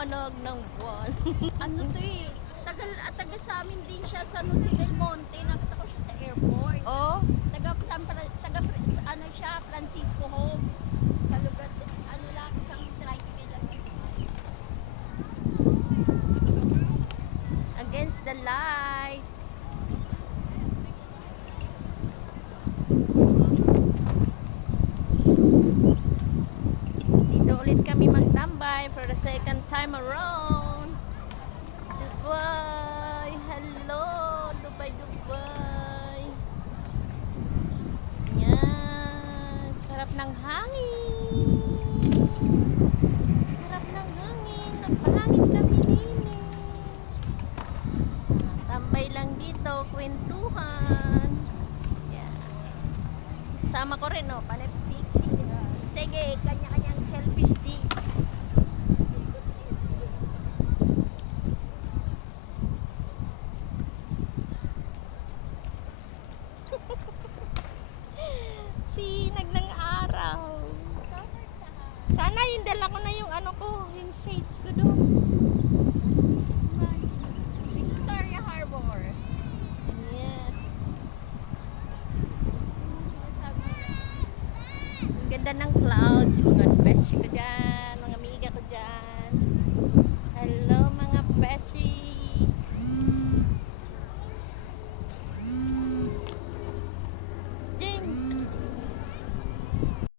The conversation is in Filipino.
liwanag ng buwan. Ano to eh, taga sa amin din siya sa Jose del Monte. Nakita ko siya sa airport. Oh, Ano siya, Francisco Home. Sa lugar, ano lang, isang tricycle lang. against the light. Dito ulit kami magtambay for the second time around. Dubai! Hello! Dubai, Dubai! Yan! Sarap ng hangin! Sarap ng hangin! Nagpahangin kami nini. Tambay lang dito, kwentuhan. Yan. Kasama ko rin, no? Palipik. Sige, kanya-kanyang selfie stick. Sinag ng araw. Sana yung dala ko na yung ano ko, yung shades ko doon. Victoria Harbor. Yeah. Ang ganda ng clouds, mga best ko dyan.